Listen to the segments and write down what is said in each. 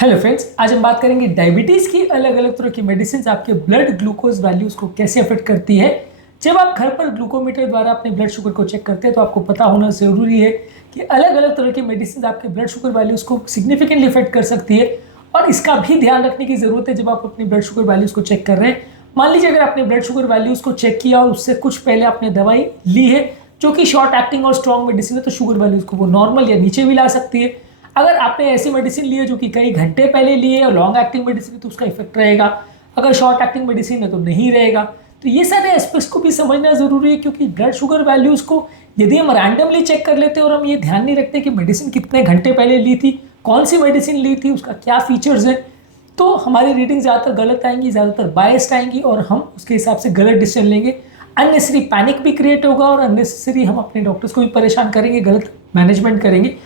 Hello friends, आज हम बात करेंगे डायबिटीज़ की अलग अलग तरह की मेडिसिन आपके ब्लड ग्लूकोज वैल्यूज़ को कैसे अफेक्ट करती है। जब आप घर पर ग्लूकोमीटर द्वारा अपने ब्लड शुगर को चेक करते हैं तो आपको पता होना ज़रूरी है कि अलग अलग तरह की मेडिसिन आपके ब्लड शुगर वैल्यूज़ को सिग्निफिकेंटली अफेक्ट कर सकती है। और इसका भी ध्यान रखने की ज़रूरत है जब आप अपनी ब्लड शुगर वैल्यूज़ को चेक कर रहे हैं। मान लीजिए अगर आपने ब्लड शुगर वैल्यूज़ को चेक किया और उससे कुछ पहले आपने दवाई ली है जो कि शॉर्ट एक्टिंग और स्ट्रॉन्ग मेडिसिन है, तो शुगर वैल्यूज़ को वो नॉर्मल या नीचे भी ला सकती है। अगर आपने ऐसी मेडिसिन ली है जो कि कई घंटे पहले ली है और लॉन्ग एक्टिंग मेडिसिन है तो उसका इफेक्ट रहेगा। अगर शॉर्ट एक्टिंग मेडिसिन है तो नहीं रहेगा। तो ये सारे एस्पेक्ट्स को भी समझना जरूरी है, क्योंकि ब्लड शुगर वैल्यूज़ को यदि हम रैंडमली चेक कर लेते हैं और हम ये ध्यान नहीं रखते कि मेडिसिन कितने घंटे पहले ली थी, कौन सी मेडिसिन ली थी, उसका क्या फीचर्स है, तो हमारी रीडिंग ज़्यादातर गलत आएंगी, ज़्यादातर बायस्ड आएंगी और हम उसके हिसाब से गलत डिसीजन लेंगे। अननेसेसरी पैनिक भी क्रिएट होगा और अननेसेसरी हम अपने डॉक्टर्स को भी परेशान करेंगे, गलत मैनेजमेंट करेंगे।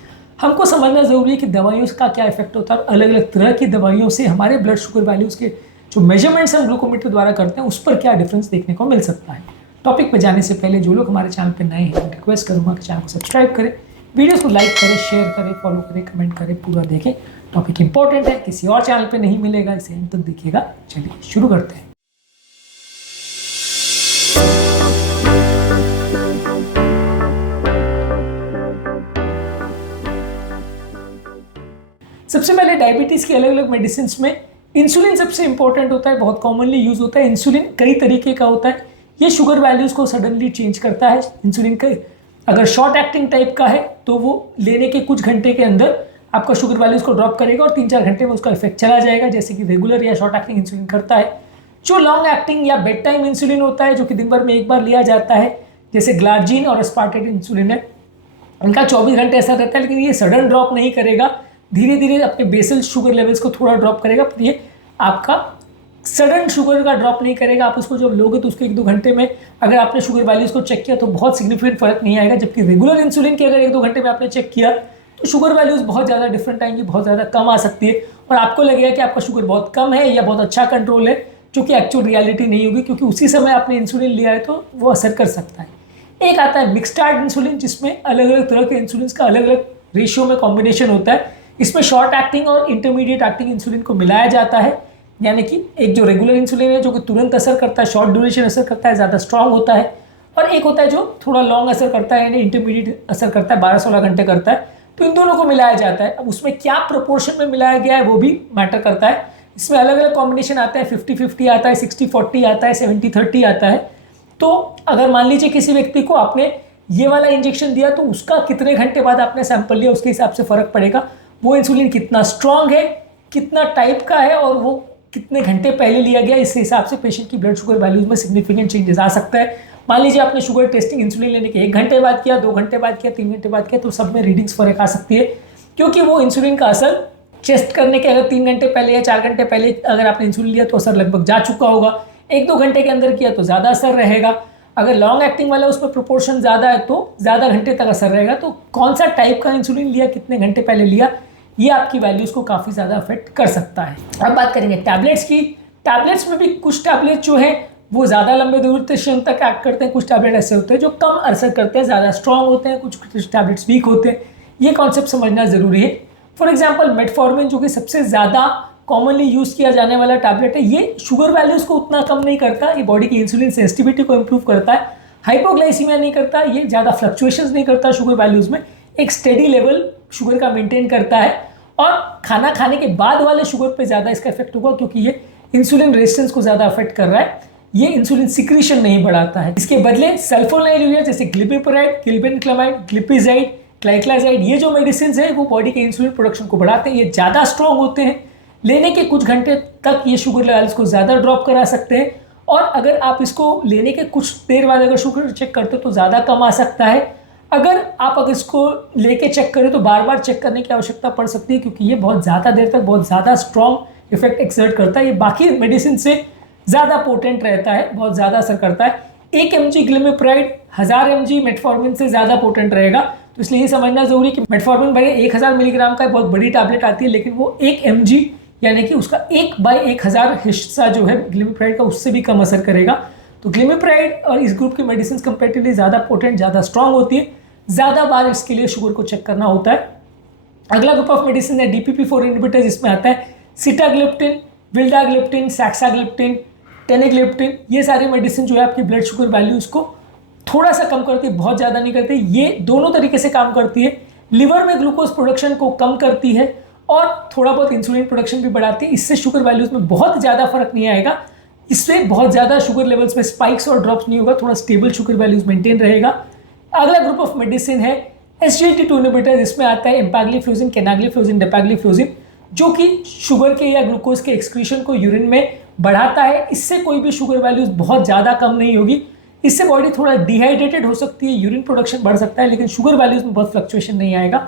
हमको समझना ज़रूरी है कि दवाइयों का क्या इफेक्ट होता है और अलग अलग तरह की दवाइयों से हमारे ब्लड शुगर वैल्यूज़ के जो मेजरमेंट्स हम ग्लूकोमीटर द्वारा करते हैं उस पर क्या डिफरेंस देखने को मिल सकता है। टॉपिक पर जाने से पहले जो लोग हमारे चैनल पर नए हैं रिक्वेस्ट करूँगा कि चैनल को सब्सक्राइब करें, वीडियोस को लाइक करें, शेयर करें, फॉलो करें, कमेंट करें, पूरा देखें। टॉपिक इंपॉर्टेंट है, किसी और चैनल पर नहीं मिलेगा, इसे अंत तक देखिएगा। चलिए शुरू करते हैं। सबसे पहले डायबिटीज़ की अलग अलग मेडिसिन में इंसुलिन सबसे इंपॉर्टेंट होता है, बहुत कॉमनली यूज होता है। इंसुलिन कई तरीके का होता है, ये शुगर वैल्यूज़ को सडनली चेंज करता है। इंसुलिन का अगर शॉर्ट एक्टिंग टाइप का है तो वो लेने के कुछ घंटे के अंदर आपका शुगर वैल्यूज़ को ड्रॉप करेगा और 3-4 घंटे में उसका इफेक्ट चला जाएगा, जैसे कि रेगुलर या शॉर्ट एक्टिंग इंसुलिन करता है। जो लॉन्ग एक्टिंग या बेड टाइम इंसुलिन होता है, जो कि दिन भर में एक बार लिया जाता है, जैसे ग्लार्जीन और एस्पार्टेट इंसुलिन है, इनका 24 घंटे ऐसा रहता है, लेकिन ये सडन ड्रॉप नहीं करेगा, धीरे धीरे अपने बेसल शुगर लेवल्स को थोड़ा ड्रॉप करेगा, पर ये आपका सडन शुगर का ड्रॉप नहीं करेगा। आप उसको जब लोगे तो उसके 1-2 घंटे में अगर आपने शुगर वैल्यूज़ को चेक किया तो बहुत सिग्निफिकेंट फर्क नहीं आएगा, जबकि रेगुलर इंसुलिन के अगर 1-2 घंटे में आपने चेक किया तो शुगर वैल्यूज़ बहुत ज़्यादा डिफरेंट आएंगी, बहुत ज़्यादा कम आ सकती है और आपको लगेगा कि आपका शुगर बहुत कम है या बहुत अच्छा कंट्रोल है, जो कि एक्चुअल रियलिटी नहीं होगी, क्योंकि उसी समय आपने इंसुलिन लिया है तो वो असर कर सकता है। एक आता है मिक्स्ड इंसुलिन, जिसमें अलग अलग तरह के इंसुलिन का अलग अलग रेशियो में कॉम्बिनेशन होता है। इसमें शॉर्ट एक्टिंग और इंटरमीडिएट एक्टिंग इंसुलिन को मिलाया जाता है, यानी कि एक जो रेगुलर इंसुलिन है जो कि तुरंत असर करता है, शॉर्ट ड्यूरेशन असर करता है, ज़्यादा स्ट्रांग होता है, और एक होता है जो थोड़ा लॉन्ग असर करता है, यानी इंटरमीडिएट असर करता है, 12-16 घंटे करता है। तो इन दोनों को मिलाया जाता है। अब उसमें क्या प्रोपोर्शन में मिलाया गया है वो भी मैटर करता है। इसमें अलग अलग कॉम्बिनेशन आता है, 50-50 आता है, 60-40 आता है, 70-30 आता है। तो अगर मान लीजिए किसी व्यक्ति को आपने ये वाला इंजेक्शन दिया तो उसका कितने घंटे बाद आपने सैंपल लिया, उसके हिसाब से फर्क पड़ेगा। वो इंसुलिन कितना स्ट्रांग है, कितना टाइप का है और वो कितने घंटे पहले लिया गया, इस हिसाब से पेशेंट की ब्लड शुगर वैल्यूज में सिग्निफिकेंट चेंजेस आ सकता है। मान लीजिए आपने शुगर टेस्टिंग इंसुलिन लेने के 1 घंटे बाद किया, 2 घंटे बाद किया, 3 घंटे बाद किया, तो सब में रीडिंग्स फर्क आ सकती है, क्योंकि वो इंसुलिन का असर टेस्ट करने के अगर 3 घंटे पहले या 4 घंटे पहले अगर आपने इंसुलिन लिया तो असर लगभग जा चुका होगा। 1-2 घंटे के अंदर किया तो ज़्यादा असर रहेगा। अगर लॉन्ग एक्टिंग वाला उसमें प्रोपोर्शन ज़्यादा है तो ज़्यादा घंटे तक असर रहेगा। तो कौन सा टाइप का इंसुलिन लिया, कितने घंटे पहले लिया, ये आपकी वैल्यूज़ को काफ़ी ज़्यादा अफेक्ट कर सकता है। अब बात करेंगे टैबलेट्स की। टैबलेट्स में भी कुछ टैबलेट जो है वो ज़्यादा लंबे दूरदर्शन तक एक्ट करते हैं, कुछ टैबलेट ऐसे होते हैं जो कम असर करते हैं, ज़्यादा स्ट्रॉन्ग होते हैं, कुछ टैबलेट्स वीक होते हैं। ये कॉन्सेप्ट समझना ज़रूरी है। फॉर एग्जाम्पल मेटफॉर्मिन, जो कि सबसे ज़्यादा कॉमनली यूज़ किया जाने वाला टैबलेट है, ये शुगर वैल्यूज़ को उतना कम नहीं करता, ये बॉडी की इंसुलिन सेंसिटिविटी को इम्प्रूव करता है, हाइपोग्लाइसीमिया नहीं करता, ये ज़्यादा फ्लक्चुएशंस नहीं करता शुगर वैल्यूज़ में, एक स्टेडी लेवल शुगर का मेंटेन करता है और खाना खाने के बाद वाले शुगर पे ज़्यादा इसका इफेक्ट होगा, क्योंकि ये इंसुलिन रेजिस्टेंस को ज़्यादा अफेक्ट कर रहा है, ये इंसुलिन सिक्रीशन नहीं बढ़ाता है। इसके बदले सल्फोनाइलुरिया जैसे ग्लिबिपेराइड, गिल्बेनक्लामाइड, ग्लिपिजाइड, ग्लाइक्लाजाइड, ये जो मेडिसिन है वो बॉडी के इंसुलिन प्रोडक्शन को बढ़ाते हैं, ये ज़्यादा स्ट्रॉन्ग होते हैं, लेने के कुछ घंटे तक ये शुगर लेवल्स को ज़्यादा ड्रॉप करा सकते हैं, और अगर आप इसको लेने के कुछ देर बाद अगर शुगर चेक करते हो तो ज़्यादा कम आ सकता है। अगर इसको लेके चेक करें तो बार बार चेक करने की आवश्यकता पड़ सकती है, क्योंकि ये बहुत ज़्यादा देर तक बहुत ज़्यादा स्ट्रॉन्ग इफेक्ट एक्सर्ट करता है, ये बाकी मेडिसिन से ज़्यादा पोटेंट रहता है, बहुत ज़्यादा असर करता है। 1 mg ग्लिमिप्राइड 1000 mg मेटफॉर्मिन से ज़्यादा पोटेंट रहेगा, तो इसलिए ये समझना जरूरी है कि मेटफॉर्मिन भले 1000 मिलीग्राम का बहुत बड़ी टैबलेट आती है, लेकिन वो 1 mg यानी कि उसका 1/1000 हिस्सा जो है ग्लिमिप्राइड का, उससे भी कम असर करेगा। तो ग्लिमिप्राइड और इस ग्रुप की मेडिसिन कंपेरेटिवली ज़्यादा पोटेंट, ज़्यादा स्ट्रॉन्ग होती है, ज़्यादा बार इसके लिए शुगर को चेक करना होता है। अगला ग्रुप ऑफ मेडिसिन है DPP-4 इनहिबिटर, जिसमें आता है सिटाग्लिप्टिन, विल्डाग्लिप्टिन, सैक्साग्लिप्टिन, टेनेग्लिप्टिन। ये सारी मेडिसिन जो है आपकी ब्लड शुगर वैल्यूज को थोड़ा सा कम करती है, बहुत ज़्यादा नहीं करती। ये दोनों तरीके से काम करती है, लिवर में ग्लूकोज प्रोडक्शन को कम करती है और थोड़ा बहुत इंसुलिन प्रोडक्शन भी बढ़ाती है। इससे शुगर वैल्यूज में बहुत ज़्यादा फर्क नहीं आएगा, इससे बहुत ज़्यादा शुगर लेवल्स में स्पाइक्स और ड्रॉप्स नहीं होगा, थोड़ा स्टेबल शुगर वैल्यूज मेंटेन रहेगा। अगला ग्रुप ऑफ मेडिसिन है SGLT2 इनहिबिटर, जिसमें आता है एम्पैग्लिफ्लोजिन, केनाग्लिफ्लोजिन, डेपैग्लिफ्लोजिन, जो कि शुगर के या ग्लूकोज के एक्सक्रीशन को यूरिन में बढ़ाता है। इससे कोई भी शुगर वैल्यूज बहुत ज़्यादा कम नहीं होगी, इससे बॉडी थोड़ा डिहाइड्रेटेड हो सकती है, यूरिन प्रोडक्शन बढ़ सकता है, लेकिन शुगर वैल्यूज में बहुत फ्लक्चुएशन नहीं आएगा।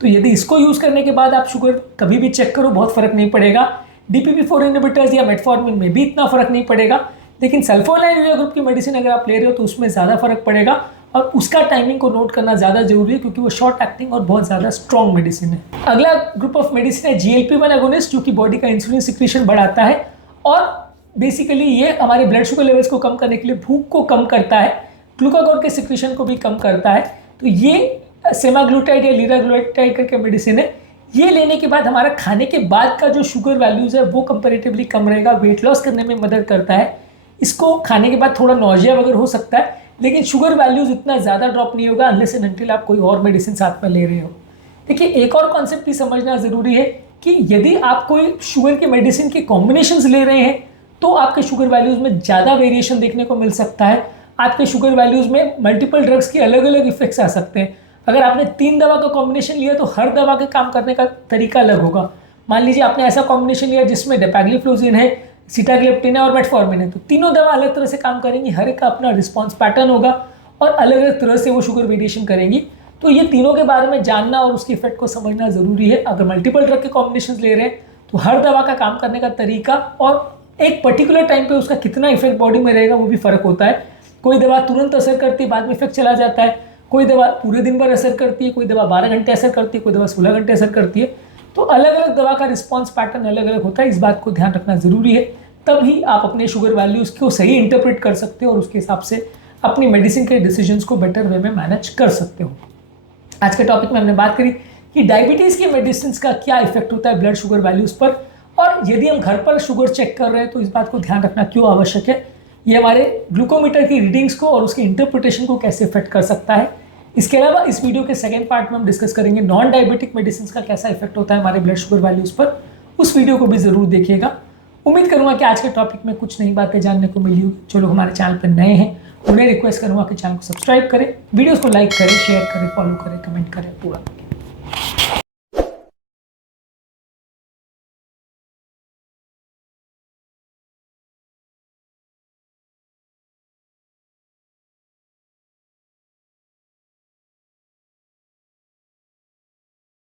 तो यदि इसको यूज़ करने के बाद आप शुगर कभी भी चेक करो, बहुत फर्क नहीं पड़ेगा। DPP-4 इनहिबिटर्स या मेटफॉर्मिन में भी इतना फर्क नहीं पड़ेगा, लेकिन सल्फोनाइलुरिया ग्रुप की मेडिसिन अगर आप ले रहे हो तो उसमें ज़्यादा फर्क पड़ेगा और उसका टाइमिंग को नोट करना ज़्यादा जरूरी है, क्योंकि वो शॉर्ट एक्टिंग और बहुत ज़्यादा स्ट्रॉन्ग मेडिसिन है। अगला ग्रुप ऑफ मेडिसिन है GLP-1 एगोनिस्ट, जो कि बॉडी का इंसुलिन सिक्रीशन बढ़ाता है और बेसिकली ये हमारे ब्लड शुगर लेवल्स को कम करने के लिए भूख को कम करता है, ग्लूकागॉन के सिक्रीशन को भी कम करता है। तो ये सेमाग्लूटाइड या लीराग्लूटाइड करके मेडिसिन है। ये लेने के बाद हमारा खाने के बाद का जो शुगर वैल्यूज है वो कंपैरेटिवली कम रहेगा, वेट लॉस करने में मदद करता है। इसको खाने के बाद थोड़ा नॉजिया वगैरह हो सकता है, लेकिन शुगर वैल्यूज इतना ज़्यादा ड्रॉप नहीं होगा अनलेस एंड अनटिल आप कोई और मेडिसिन साथ में ले रहे हो। देखिए, एक और कॉन्सेप्ट भी समझना ज़रूरी है कि यदि आप कोई शुगर के मेडिसिन के कॉम्बिनेशंस ले रहे हैं तो आपके शुगर वैल्यूज़ में ज़्यादा वेरिएशन देखने को मिल सकता है। आपके शुगर वैल्यूज़ में मल्टीपल ड्रग्स के अलग अलग इफेक्ट्स आ सकते हैं। अगर आपने 3 दवा का कॉम्बिनेशन लिया तो हर दवा के काम करने का तरीका अलग होगा। मान लीजिए आपने ऐसा कॉम्बिनेशन लिया जिसमें डेपैग्लिफ्लोजिन है, सिटाग्लिप्टिन है और मेटफॉर्मिन है, तो तीनों दवा अलग तरह से काम करेंगी, हर एक का अपना रिस्पॉन्स पैटर्न होगा और अलग अलग तरह से वो शुगर वेरिएशन करेंगी। तो ये तीनों के बारे में जानना और उसके इफेक्ट को समझना ज़रूरी है। अगर मल्टीपल ड्रग के कॉम्बिनेशन ले रहे हैं तो हर दवा का काम करने का तरीका और एक पर्टिकुलर टाइम पे उसका कितना इफेक्ट बॉडी में रहेगा वो भी फ़र्क होता है। कोई दवा तुरंत असर करती है, बाद में इफेक्ट चला जाता है, कोई दवा पूरे दिन भर असर करती है, कोई दवा 12 घंटे असर करती है, कोई दवा 16 घंटे असर करती है। तो अलग अलग दवा का रिस्पॉन्स पैटर्न अलग अलग होता है, इस बात को ध्यान रखना ज़रूरी है। तभी आप अपने शुगर वैल्यूज़ को सही इंटरप्रेट कर सकते हो और उसके हिसाब से अपनी मेडिसिन के डिसीजंस को बेटर वे में मैनेज कर सकते हो। आज के टॉपिक में हमने बात करी कि डायबिटीज़ की मेडिसिन का क्या इफेक्ट होता है ब्लड शुगर वैल्यूज़ पर, और यदि हम घर पर शुगर चेक कर रहे हैं तो इस बात को ध्यान रखना क्यों आवश्यक है, ये हमारे ग्लूकोमीटर की रीडिंग्स को और उसके इंटरप्रिटेशन को कैसे इफेक्ट कर सकता है। इसके अलावा इस वीडियो के सेकंड पार्ट में हम डिस्कस करेंगे नॉन डायबिटिक मेडिसिन का कैसा इफेक्ट होता है हमारे ब्लड शुगर वैल्यूज़ पर। उस वीडियो को भी ज़रूर देखिएगा। उम्मीद करूँगा कि आज के टॉपिक में कुछ नई बातें जानने को मिली होगी। जो लोग हमारे चैनल पर नए हैं उन्हें रिक्वेस्ट करूँगा कि चैनल को सब्सक्राइब करें, वीडियोज़ को लाइक करें, शेयर करें, फॉलो करें, कमेंट करें, पूरा